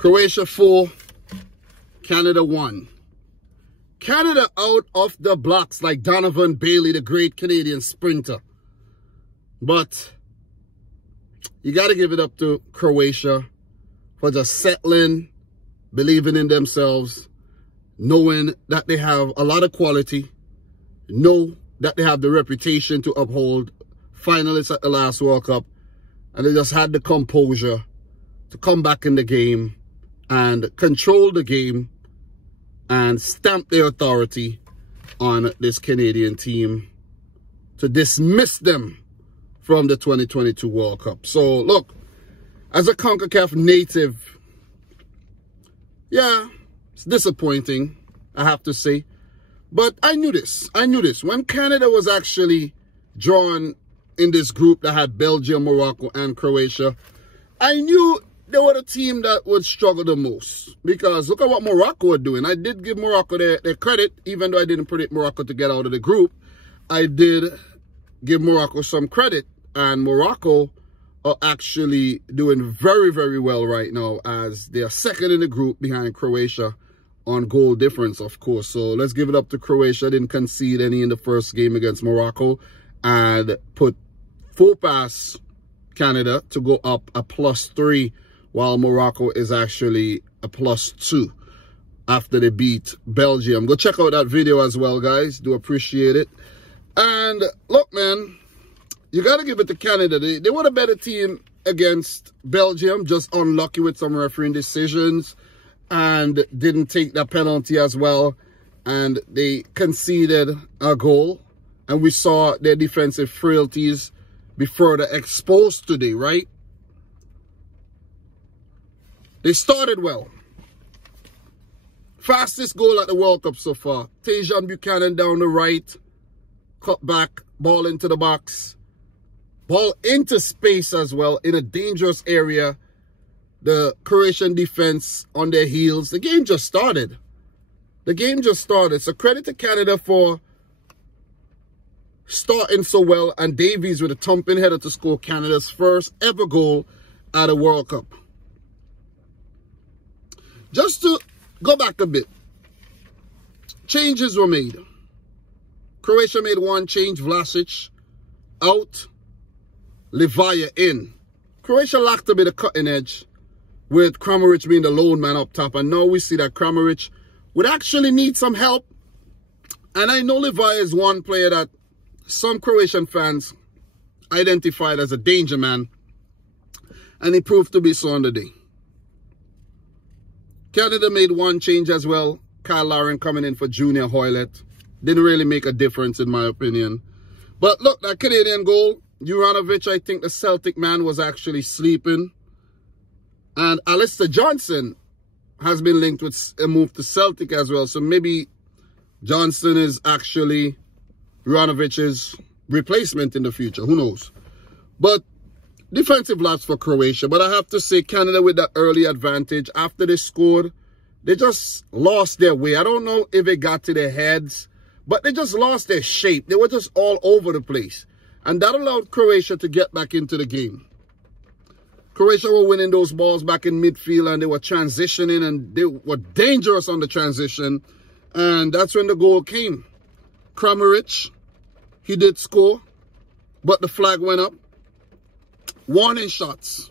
Croatia 4, Canada 1. Canada out of the blocks like Donovan Bailey, the great Canadian sprinter. But you got to give it up to Croatia for just settling, believing in themselves, knowing that they have a lot of quality, know that they have the reputation to uphold, finalists at the last World Cup, and they just had the composure to come back in the game and control the game and stamp their authority on this Canadian team to dismiss them from the 2022 World Cup. So, look, as a CONCACAF native, yeah, it's disappointing, I have to say. But I knew this. When Canada was actually drawn in this group that had Belgium, Morocco, and Croatia, I knew they were the team that would struggle the most. Because look at what Morocco were doing. I did give Morocco their credit, even though I didn't predict Morocco to get out of the group. I did give Morocco some credit. And Morocco are actually doing very, very well right now, as they are second in the group behind Croatia on goal difference, of course. So let's give it up to Croatia. Didn't concede any in the first game against Morocco and put full pass Canada to go up a +3, while Morocco is actually a +2 after they beat Belgium. Go check out that video as well, guys. Do appreciate it. And look, man, you got to give it to Canada. They were a better team against Belgium, just unlucky with some refereeing decisions and didn't take that penalty as well. And they conceded a goal. And we saw their defensive frailties be further exposed today, right? They started well. Fastest goal at the World Cup so far. Tajon Buchanan down the right. Cut back, ball into the box. Ball into space as well, in a dangerous area. The Croatian defense on their heels. The game just started. The game just started. So credit to Canada for starting so well. And Davies with a thumping header to score Canada's first ever goal at a World Cup. Just to go back a bit. Changes were made. Croatia made one change. Vlasic out. Livaya in. Croatia lacked a bit of cutting edge, with Kramaric being the lone man up top. And now we see that Kramaric would actually need some help. And I know Livaya is one player that some Croatian fans identified as a danger man. And he proved to be so on the day. Canada made one change as well. Kyle Lauren coming in for Junior Hoylett. Didn't really make a difference in my opinion. But look, that Canadian goal, Juranovic, I think the Celtic man was actually sleeping. And Alistair Johnson has been linked with a move to Celtic as well. So maybe Johnson is actually Juranovic's replacement in the future. Who knows? But defensive lapse for Croatia. But I have to say, Canada with that early advantage. After they scored, they just lost their way. I don't know if it got to their heads, but they just lost their shape. They were just all over the place. And that allowed Croatia to get back into the game. Croatia were winning those balls back in midfield, and they were transitioning, and they were dangerous on the transition. And that's when the goal came. Kramaric, he did score, but the flag went up. Warning shots.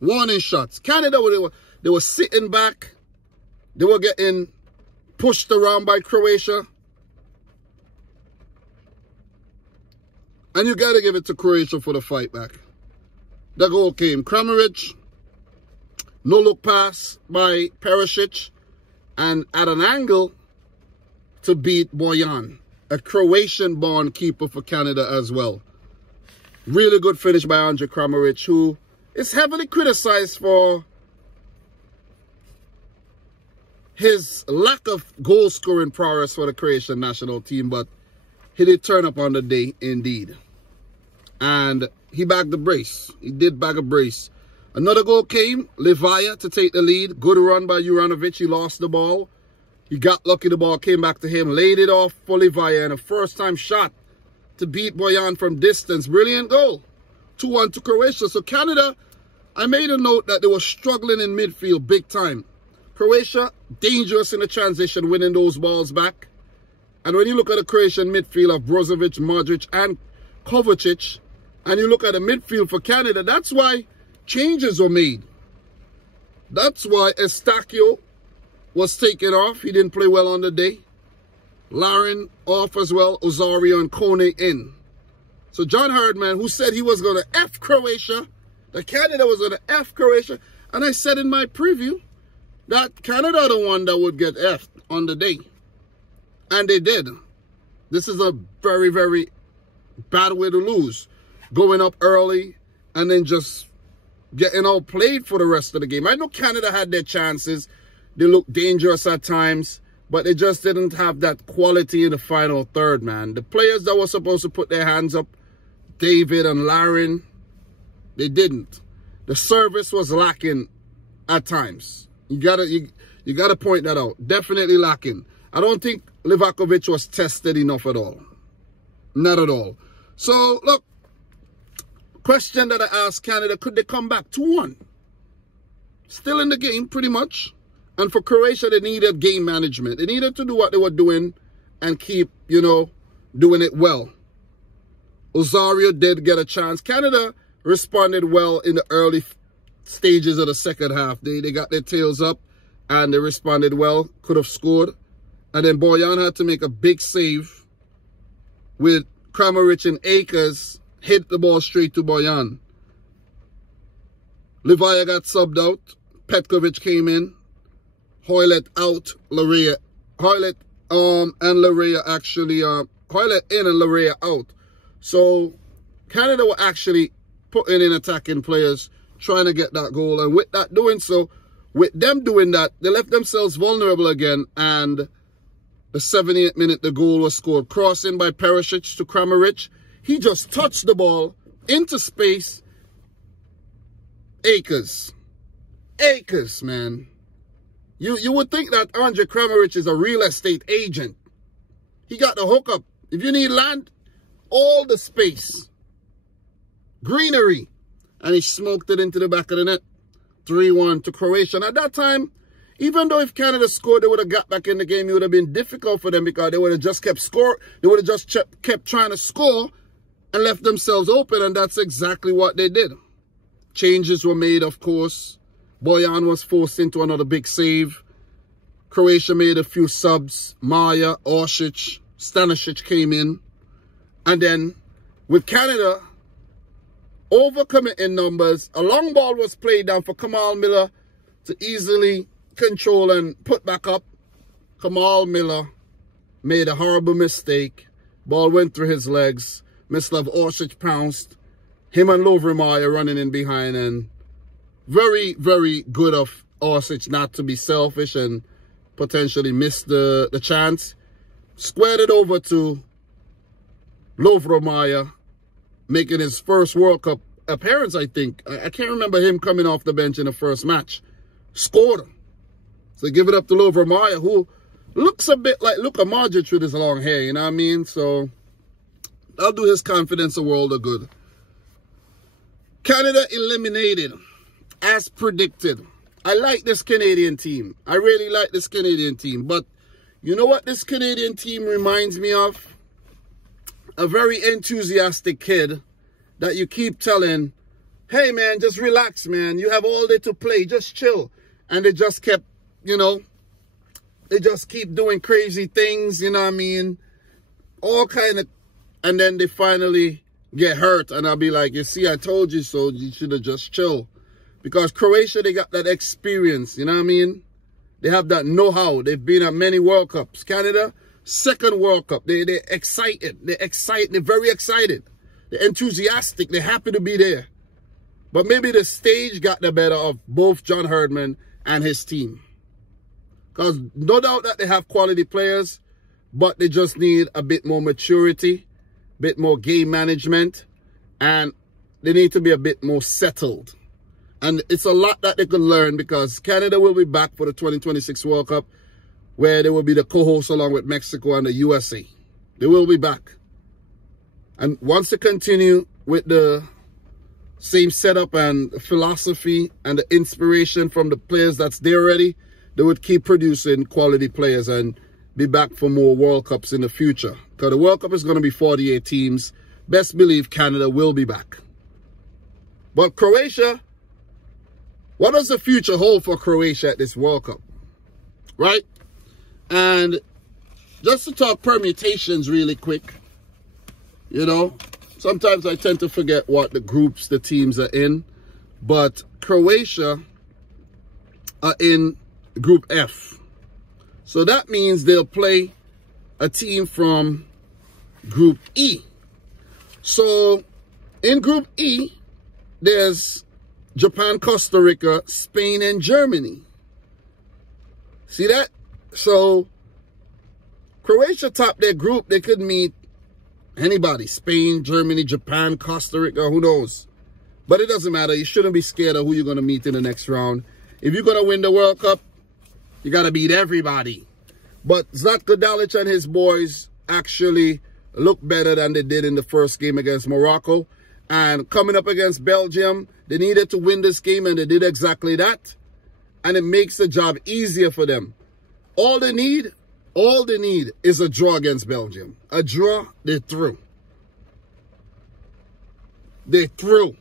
Warning shots. Canada, they were sitting back. They were getting pushed around by Croatia. And you got to give it to Croatia for the fight back. The goal came. Kramaric, no-look pass by Perisic, and at an angle to beat Bojan, a Croatian-born keeper for Canada as well. Really good finish by Andre Kramaric, who is heavily criticized for his lack of goal-scoring prowess for the Croatian national team, but he did turn up on the day indeed. And he bagged the brace. He did bag a brace. Another goal came. Livaya to take the lead. Good run by Juranovic. He lost the ball. He got lucky. The ball came back to him. Laid it off for Livaya. And a first-time shot to beat Bojan from distance. Brilliant goal. 2-1 to Croatia. So Canada I made a note that they were struggling in midfield big time. Croatia, dangerous in the transition, winning those balls back. And when you look at the Croatian midfield of Brozovic, Modric, and Kovacic, and you look at the midfield for Canada, that's why changes were made. That's why Estacio was taken off. He didn't play well on the day. Larin off as well. Osorio and Kone in. So John Herdman, who said he was going to F Croatia, that Canada was going to F Croatia, and I said in my preview that Canada are the one that would get F'd on the day. And they did. This is a very, very bad way to lose. Going up early and then just getting outplayed for the rest of the game. I know Canada had their chances. They looked dangerous at times, but they just didn't have that quality in the final third, man. The players that were supposed to put their hands up, David and Larin, they didn't. The service was lacking at times. You gotta point that out. Definitely lacking. I don't think Livakovic was tested enough at all. Not at all. So, look, question that I asked Canada, could they come back 2-1? Still in the game, pretty much. And for Croatia, they needed game management. They needed to do what they were doing and keep, you know, doing it well. Osorio did get a chance. Canada responded well in the early stages of the second half. They got their tails up and they responded well. Could have scored. And then Boyan had to make a big save with Kramaric and Akers hit the ball straight to Boyan. Levaya got subbed out. Petkovic came in. Hoylett out. Larea. Hoylett and Larea actually Hoylett in and Larea out. So Canada were actually putting in attacking players trying to get that goal. And with that doing so, with them doing that, they left themselves vulnerable again. And the 78th minute, the goal was scored. Crossing by Perisic to Kramaric. He just touched the ball into space. Akers. Akers, man. You would think that Andre Kramaric is a real estate agent. He got the hookup. If you need land, all the space. Greenery. And he smoked it into the back of the net. 3-1 to Croatia. And at that time, even though if Canada scored, they would have got back in the game. It would have been difficult for them because they would have just kept scoring. They would have just kept trying to score and left themselves open. And that's exactly what they did. Changes were made, of course. Boyan was forced into another big save. Croatia made a few subs. Maya, Orsic, Stanisic came in. And then with Canada overcommitting numbers, a long ball was played down for Kamal Miller to easily control and put back up. Kamal Miller made a horrible mistake. Ball went through his legs. Mislav Orsic pounced. Him and Lovre running in behind, and very, very good of Orsic not to be selfish and potentially miss the chance. Squared it over to Lovre, making his first World Cup appearance, I think. I can't remember him coming off the bench in the first match. Scored him. So give it up to Lovre, who looks a bit like Luka Modric with his long hair, you know what I mean? So that'll do his confidence a world of good. Canada eliminated, as predicted. I like this Canadian team. I really like this Canadian team. But you know what this Canadian team reminds me of? A very enthusiastic kid that you keep telling, hey, man, just relax, man. You have all day to play. Just chill. And they just kept, you know, they just keep doing crazy things, you know what I mean? All kind of, and then they finally get hurt. And I'll be like, you see, I told you so. You should have just chill. Because Croatia, they got that experience, you know what I mean? They have that know-how. They've been at many World Cups. Canada, second World Cup. They're excited. They're excited. They're very excited. They're enthusiastic. They're happy to be there. But maybe the stage got the better of both John Herdman and his team. Because no doubt that they have quality players, but they just need a bit more maturity, a bit more game management, and they need to be a bit more settled. And it's a lot that they could learn, because Canada will be back for the 2026 World Cup, where they will be the co-host along with Mexico and the USA. They will be back. And once they continue with the same setup and philosophy and the inspiration from the players that's there already, they would keep producing quality players and be back for more World Cups in the future. Because the World Cup is going to be 48 teams. Best believe Canada will be back. But Croatia, what does the future hold for Croatia at this World Cup? Right? And just to talk permutations really quick, you know, sometimes I tend to forget what the groups the teams are in. But Croatia are in Group F. So that means they'll play a team from Group E. So in Group E, there's Japan, Costa Rica, Spain, and Germany. See that? So Croatia topped their group. They could meet anybody. Spain, Germany, Japan, Costa Rica, who knows? But it doesn't matter. You shouldn't be scared of who you're going to meet in the next round. If you're going to win the World Cup, you got to beat everybody. But Zlatko Dalic and his boys actually look better than they did in the first game against Morocco. And coming up against Belgium, they needed to win this game, and they did exactly that. And it makes the job easier for them. All they need is a draw against Belgium. A draw, they're through. They're through.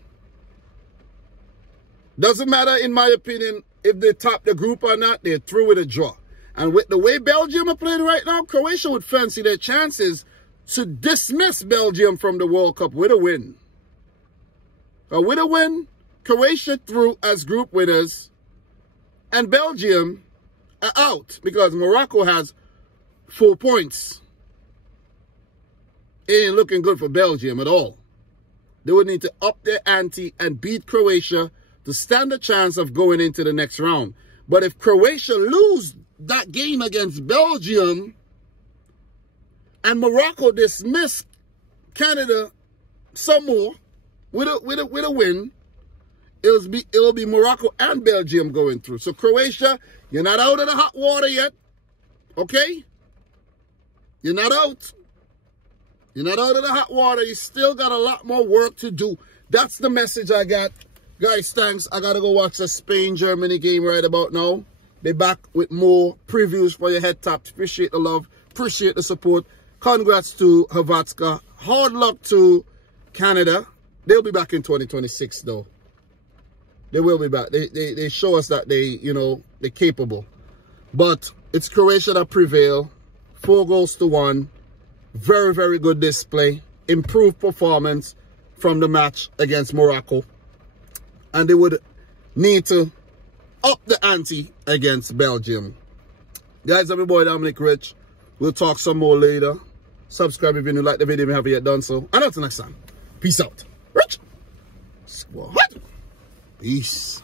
Doesn't matter, in my opinion, if they top the group or not, they're through with a draw. And with the way Belgium are playing right now, Croatia would fancy their chances to dismiss Belgium from the World Cup with a win. With a win, Croatia through as group winners, and Belgium are out because Morocco has 4 points. It ain't looking good for Belgium at all. They would need to up their ante and beat Croatia to stand a chance of going into the next round. But if Croatia lose that game against Belgium and Morocco dismiss Canada some more with a win, it'll be Morocco and Belgium going through. So Croatia, you're not out of the hot water yet. Okay? You're not out. You're not out of the hot water. You still got a lot more work to do. That's the message I got. Guys, thanks. I got to go watch the Spain-Germany game right about now. Be back with more previews for your head taps. Appreciate the love. Appreciate the support. Congrats to Hrvatska. Hard luck to Canada. They'll be back in 2026, though. They will be back. They show us that they're capable. But it's Croatia that prevail. 4-1. Very, very good display. Improved performance from the match against Morocco. And they would need to up the ante against Belgium. Guys, I'm your boy Dominic Rich. We'll talk some more later. Subscribe if you like the video if you haven't yet done so. And until next time, peace out. Rich Squad. Peace.